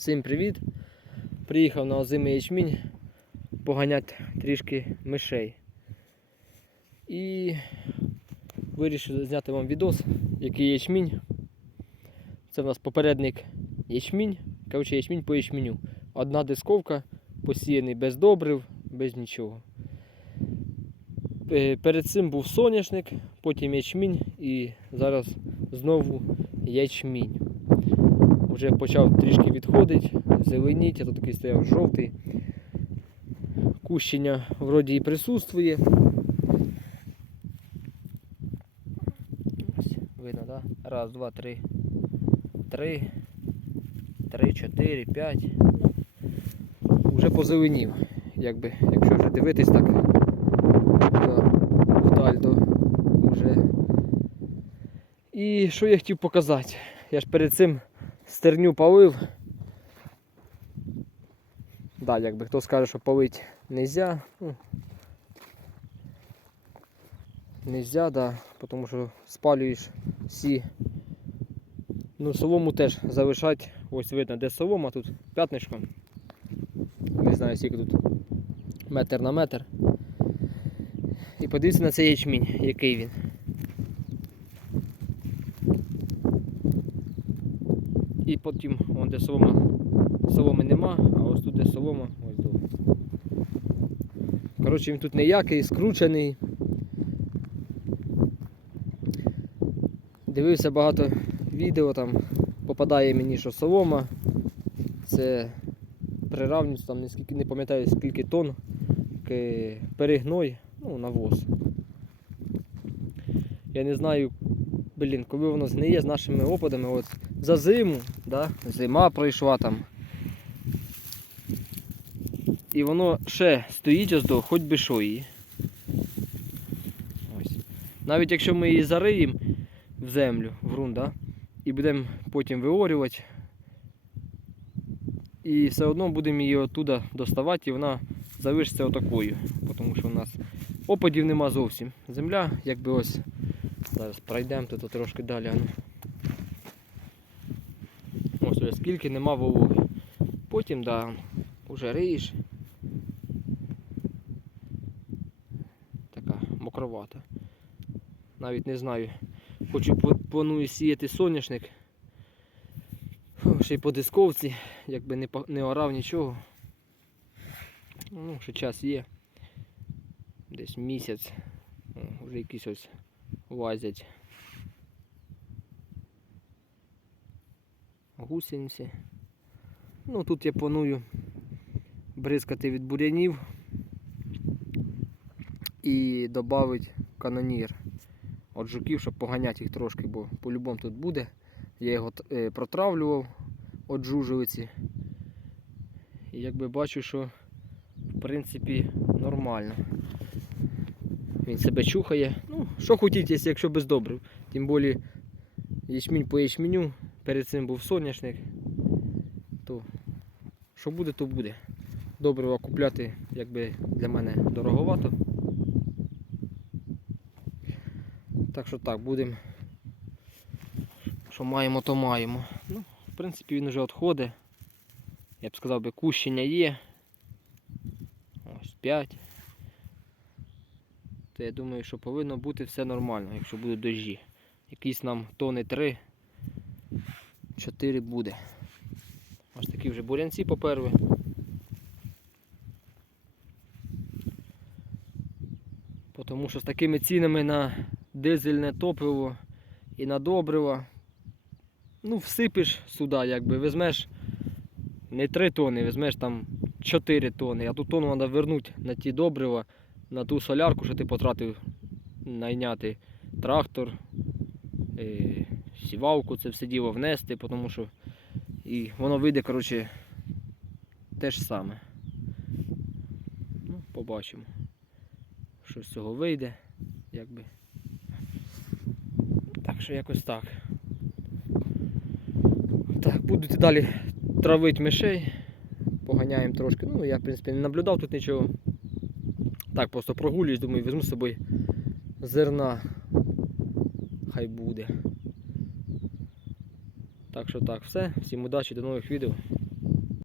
Всім привіт! Приїхав на озимий ячмінь поганяти трішки мишей. І вирішив зняти вам відос, який ячмінь. Це в нас попередник ячмінь. Коротше, ячмінь по ячміню. Одна дисковка, посіяний без добрив, без нічого. Е, Перед цим був соняшник, потім ячмінь і зараз знову ячмінь вже почав трішки відходити, зеленіть, а тут такий стояв жовтий. Кущення вроді і присутствує. Ось, видно, да? Раз, два, три. Три. Три, чотири, п'ять. Вже позеленів. Якби, якщо вже дивитись так вдаль, то вже. І що я хотів показати? Я ж перед цим стерню палив. Да, якби хто скаже, що палить нельзя. Ну, нельзя, да, тому що спалюєш всі. Ну, солому теж залишати. Ось видно, де солома, тут п'ятнишко. Не знаю, скільки тут метр на метр. І подивіться на цей ячмінь, який він. І потім, вон де солома, соломи нема, а ось тут де солома, ось довго. Коротше, він тут ніякий, скручений. Дивився багато відео, там попадає мені, що солома. Це приравнюється, там не, не пам'ятаю скільки тонн перегной, ну, навоз. Я не знаю, блін, коли воно згниє з нашими опадами, от за зиму, да? зима пройшла там. І воно ще стоїть ось до, хоч би що її. Ось. Навіть якщо ми її зариємо в землю, в ґрунт, да? і будемо потім виорювати, і все одно будемо її оттуда доставати, і вона залишиться отакою. Тому що у нас опадів нема зовсім. Земля, якби ось. Зараз пройдемо тут трошки далі. Ану. Ось ось скільки нема вологи. Потім, да, уже риєш. Така мокровата. Навіть не знаю. Хочу планую сіяти соняшник. Ще й по дисковці, якби не, не орав нічого. Ну, ще час є. Десь місяць. Вже якісь ось лазять. Гусениці. Ну тут я планую бризкати від бурянів і додати канонір от жуків, щоб поганяти їх трошки, бо по-любому тут буде. Я його е, протравлював от жужелиці. І якби бачу, що в принципі нормально. Він себе чухає. Ну, що хотіть, якщо без добрив. Тим більше ячмінь по ячменю, перед цим був соняшник. То що буде, то буде. Добрива купляти якби для мене дороговато. Так що так, будемо. Що маємо, то маємо. Ну, в принципі, він вже відходить. Я б сказав би, кущення є. Ось 5 то я думаю, що повинно бути все нормально, якщо будуть дощі. Якісь нам тони 3, 4 буде. Ось такі вже бурянці поперли. Тому що з такими цінами на дизельне топливо і на добриво, ну всипиш сюди, якби візьмеш не 3 тони, візьмеш там 4 тони, а ту тонну треба вернути на ті добрива на ту солярку, що ти потратив найняти трактор, е, сівалку, це все діло внести, тому що і воно вийде, коротше, те ж саме. Ну, побачимо, що з цього вийде, якби. Так що якось так. Так, будуть далі травити мишей. Поганяємо трошки. Ну, я, в принципі, не наблюдав тут нічого. Так, просто прогулююсь, думаю, візьму з собою зерна. Хай буде. Так що так, все. Всім удачі, до нових відео.